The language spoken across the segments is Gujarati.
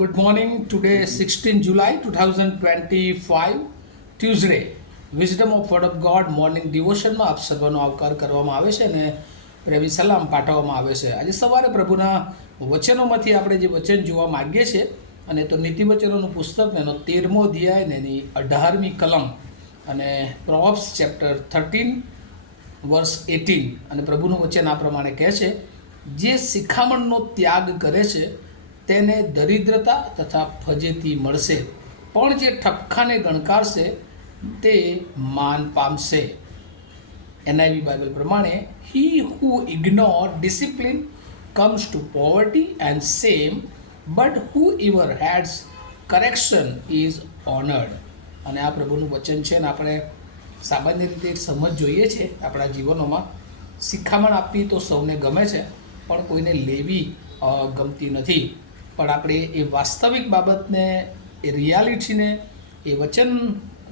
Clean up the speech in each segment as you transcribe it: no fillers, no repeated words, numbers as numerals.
Good morning. Today, 16 July 2025, Tuesday. Wisdom of word of God morning ડિવોશનમાં આપ સર્વનો આવકાર કરવામાં આવે છે અને પ્રેમી સલામ પાઠવવામાં આવે છે. આજે સવારે પ્રભુના વચનોમાંથી આપણે જે વચન જોવા માગીએ છીએ અને તો નીતિવચનોનું પુસ્તક એનો 13મો અધ્યાય ને એની 18મી કલમ અને પ્રોવર્બ્સ ચેપ્ટર 13 વર્સ 18 અને પ્રભુનું વચન આ પ્રમાણે કહે છે, જે શિખામણનો ત્યાગ કરે છે તેને દરિદ્રતા તથા ફજેતી મળશે, પણ જે ઠપકાને ગણકારશે તે માન પામશે. NIV બાઇબલ પ્રમાણે, he who ignore discipline comes to poverty and shame, but whoever heeds correction is honoured. અને આ પ્રભુનું વચન છે અને આપણે સામાન્ય રીતે એક સમજ જોઈએ છે આપણા જીવનોમાં. શિખામણ આપવી તો સૌને ગમે છે, પણ કોઈને લેવી ગમતી નથી. પણ આપણે એ વાસ્તવિક બાબતને, એ રિયાલિટીને, એ વચન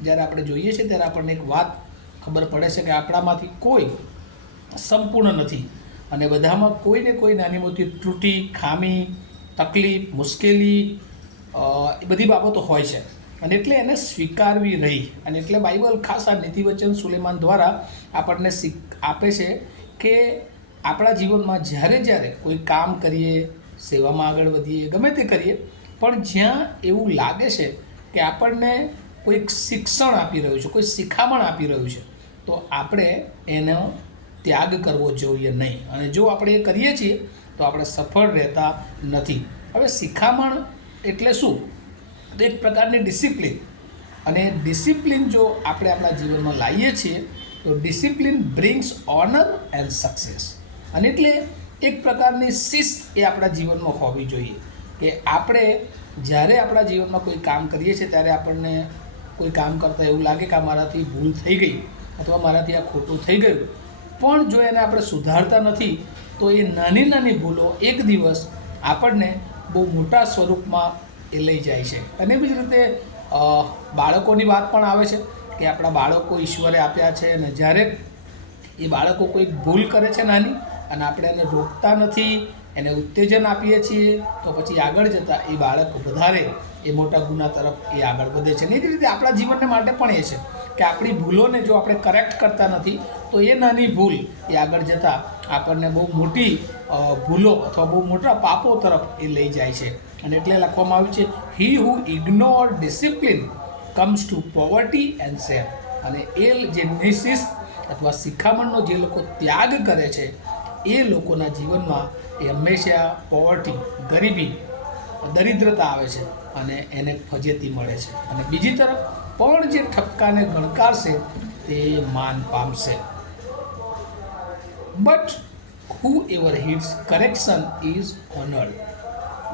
જ્યારે આપણે જોઈએ છીએ ત્યારે આપણને એક વાત ખબર પડે છે કે આપણામાંથી કોઈ સંપૂર્ણ નથી અને બધામાં કોઈને કોઈ નાની મોટી ત્રુટિ, ખામી, તકલીફ, મુશ્કેલી એ બધી બાબતો હોય છે. અને એટલે એને સ્વીકારવી રહી. અને એટલે બાઇબલ ખાસ આ નીતિવચન સુલેમાન દ્વારા આપણને આપે છે કે આપણા જીવનમાં જ્યારે કોઈ કામ કરીએ, સેવામાં આગળ વધીએ, ગમે તે કરીએ, પણ જ્યાં એવું લાગે છે કે આપણને કોઈક શિક્ષણ આપી રહ્યું છે, કોઈ શિખામણ આપી રહ્યું છે, તો આપણે એનો ત્યાગ કરવો જોઈએ નહીં. અને જો આપણે એ કરીએ છીએ તો આપણે સફળ રહેતા નથી. હવે શિખામણ એટલે શું? તો એક પ્રકારની ડિસિપ્લિન. અને ડિસિપ્લિન જો આપણે આપણા જીવનમાં લાવીએ છીએ તો discipline brings honour and success. અને એટલે એક પ્રકારની શિસ્ત એ આપણા જીવનમાં હોવી જોઈએ કે આપણે જ્યારે આપણા જીવનમાં કોઈ કામ કરીએ છીએ ત્યારે આપણને કોઈ કામ કરતાં એવું લાગે કે આ મારાથી ભૂલ થઈ ગઈ અથવા મારાથી આ ખોટું થઈ ગયું, પણ જો એને આપણે સુધારતા નથી તો એ નાની નાની ભૂલો એક દિવસ આપણને બહુ મોટા સ્વરૂપમાં એ લઈ જાય છે. અને એવી જ રીતે બાળકોની વાત પણ આવે છે કે આપણા બાળકો ઈશ્વરે આપ્યા છે અને જ્યારે એ બાળકો કોઈક ભૂલ કરે છે નાની અને આપણે એને રોકતા નથી, એને ઉત્તેજન આપીએ છીએ, તો પછી આગળ જતાં એ બાળક વધારે એ મોટા ગુના તરફ એ આગળ વધે છે. અને એ જ રીતે આપણા જીવનને માટે પણ એ છે કે આપણી ભૂલોને જો આપણે કરેક્ટ કરતા નથી તો એ નાની ભૂલ એ આગળ જતાં આપણને બહુ મોટી ભૂલો અથવા બહુ મોટા પાપો તરફ એ લઈ જાય છે. અને એટલે લખવામાં આવ્યું છે, he who ignore discipline comes to poverty and shame. અને એ જે નિશિસ્ત અથવા શિખામણનો જે લોકો ત્યાગ કરે છે એ લોકોના જીવનમાં એ હંમેશા પોવર્ટી, ગરીબી, દરિદ્રતા આવે છે અને એને ફજેતી મળે છે. અને બીજી તરફ પણ જે ઠપકાને ગણકારશે તે માન પામશે. But whoever heeds correction is honoured.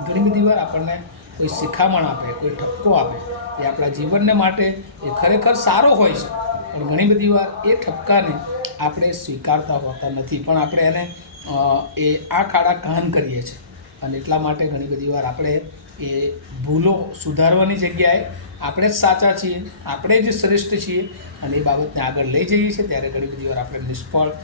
ઘણી બધી વાર આપણને કોઈ શિખામણ આપે, કોઈ ઠપકો આપે, એ આપણા જીવનને માટે એ ખરેખર સારો હોય છે, પણ ઘણી બધી વાર એ ઠપકાને આપણે સ્વીકારતા હોતા નથી, પણ આપણે એને એ આંખ આડા કાન કરીએ છીએ. અને એટલા માટે ઘણી બધી વાર આપણે એ ભૂલો સુધારવાની જગ્યાએ આપણે જ સાચા છીએ, આપણે જ શ્રેષ્ઠ છીએ અને એ બાબતને આગળ લઈ જઈએ છીએ ત્યારે ઘણી બધી વાર આપણે નિષ્ફળ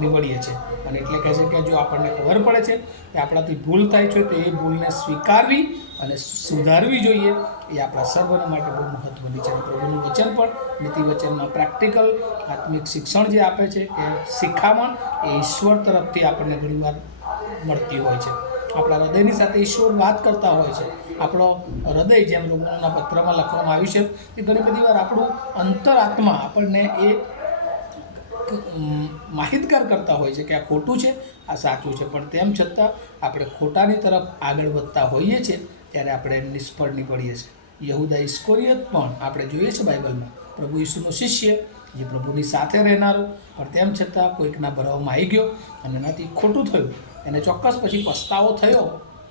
નીવડીએ છીએ. અને એટલે કહે છે કે જો આપણને ખબર પડે છે કે આપણાથી ભૂલ થાય છે તો એ ભૂલને સ્વીકારવી અને સુધારવી જોઈએ. એ આપણા સર્વને માટે બહુ મહત્ત્વની છે. અને પ્રભુનું વચન પણ નીતિવચનમાં પ્રેક્ટિકલ આત્મિક શિક્ષણ જે આપે છે કે શિખામણ એ ઈશ્વર તરફથી આપણને ઘણીવાર મળતી હોય છે. આપણા હૃદયની સાથે ઈશ્વર વાત કરતા હોય છે. આપણો હૃદય, જેમ રોમનોના પત્રમાં લખવામાં આવ્યું છે, એ ઘણી બધી વાર આપણું અંતરાત્મા આપણને એ માહિતગાર કરતા હોય છે કે આ ખોટું છે, આ સાચું છે, પણ તેમ છતાં આપણે ખોટાની તરફ આગળ વધતા હોઈએ છીએ ત્યારે આપણે નિષ્ફળ નીકળીએ છીએ. યહૂદા ઇસ્કોરિયત પણ આપણે જોઈએ છે બાઇબલમાં, પ્રભુ ઈસુનો શિષ્ય, જે પ્રભુની સાથે રહેનારો, પણ તેમ છતાં કોઈકના ભરાવમાં આવી ગયો અને એનાથી ખોટું થયું. એને ચોક્કસ પછી પસ્તાવો થયો,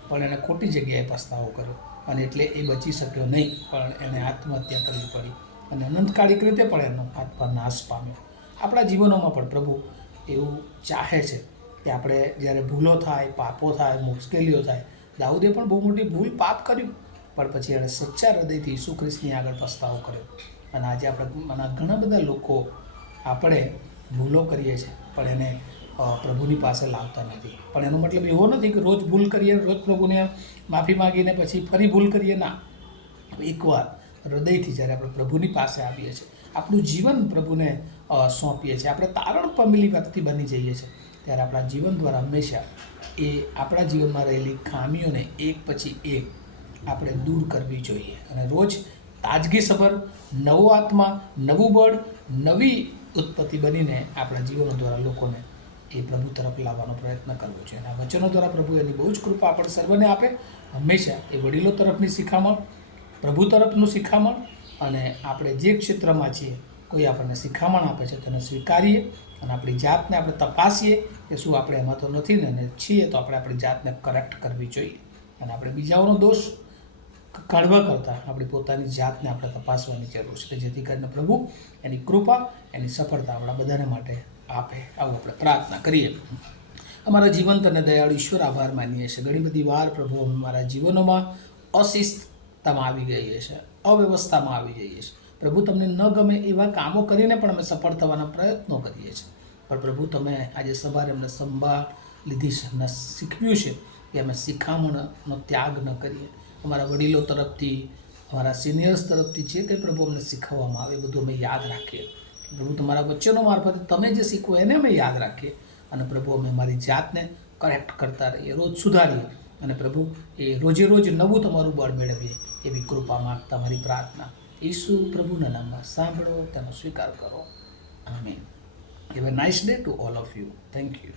પણ એને ખોટી જગ્યાએ પસ્તાવો કર્યો અને એટલે એ બચી શક્યો નહીં, પણ એને આત્મહત્યા કરવી પડી અને અનંતકાળિક રીતે પણ એનો આત્મા નાશ પામ્યો. આપણા જીવનોમાં પણ પ્રભુ એવું ચાહે છે કે આપણે જ્યારે ભૂલો થાય, પાપો થાય, મુશ્કેલીઓ થાય. દાઉદે પણ બહુ મોટી ભૂલ, પાપ કર્યું, પણ પછી એણે સચ્ચા હૃદયથી ઈસુ ખ્રિસ્તની આગળ પસ્તાવો કર્યો. અને આજે આપણે ઘણા બધા લોકો આપણે ભૂલો કરીએ છીએ પણ એને પ્રભુની પાસે લાવતા નથી. પણ એનો મતલબ એવો નથી કે રોજ ભૂલ કરીએ, રોજ પ્રભુને માફી માગીને પછી ફરી ભૂલ કરીએ. ના, એકવાર હૃદયથી જ્યારે આપણે પ્રભુની પાસે આવીએ છીએ, આપણું જીવન પ્રભુને સોંપીએ છીએ, આપણે તારણ પામેલી વ્યક્તિ બની જઈએ છીએ, ત્યારે આપણા જીવન દ્વારા હંમેશા એ આપણા જીવનમાં રહેલી ખામીઓને એક પછી એક આપણે દૂર કરવી જોઈએ. અને રોજ તાજગીસભર નવો આત્મા, નવું બળ, નવી ઉત્પત્તિ બનીને આપણા જીવનો દ્વારા લોકોને એ પ્રભુ તરફ લાવવાનો પ્રયત્ન કરવો જોઈએ. અને આ વચનો દ્વારા પ્રભુ એની બહુ જ કૃપા આપણે સર્વને આપે. હંમેશા એ વડીલો તરફની શિખામણ, પ્રભુ તરફનું શિખામણ, અને આપણે જે ક્ષેત્રમાં છીએ કોઈ આપણને શિખામણ આપે છે તેને સ્વીકારીએ અને આપણી જાતને આપણે તપાસીએ કે શું આપણે એમાં તો નથી ને, અને છીએ તો આપણે આપણી જાતને કરેક્ટ કરવી જોઈએ. અને આપણે બીજાઓનો દોષ કાઢવા કરતાં આપણી પોતાની જાતને આપણે તપાસવાની જરૂર છે, કે જેથી કરીને પ્રભુ એની કૃપા, એની સફળતા આપણા બધાને માટે આપે. આવું આપણે પ્રાર્થના કરીએ. અમારા જીવંત અને દયાળુ ઈશ્વર, આભાર માનીએ છીએ. ઘણી બધી વાર પ્રભુ અમારા જીવનોમાં અશિસ્તતામાં આવી જઈએ છીએ, અવ્યવસ્થામાં આવી જઈએ છીએ. પ્રભુ, તમને ન ગમે એવા કામો કરીને પણ અમે સફળ થવાના પ્રયત્નો કરીએ છીએ. પણ પ્રભુ, તમે આજે સવારે અમને સંભાળ લીધી છે, અમને શીખવ્યું છે કે અમે શિખામણનો ત્યાગ ન કરીએ. અમારા વડીલો તરફથી, અમારા સિનિયર્સ તરફથી જે કંઈ પ્રભુ અમને શીખવવામાં આવે એ બધું અમે યાદ રાખીએ. પ્રભુ, તમારા વચનો મારફતે તમે જે શીખવો એને અમે યાદ રાખીએ. અને પ્રભુ, અમે અમારી જાતને કરેક્ટ કરતા રહીએ, રોજ સુધારીએ. અને પ્રભુ, એ રોજે રોજ નવું તમારું બળ મેળવીએ એવી કૃપા માગતા મારી પ્રાર્થના ઈસુ પ્રભુના નામમાં સાંભળો, તેનો સ્વીકાર કરો. આમીન. Have a nice day to all of you. Thank you.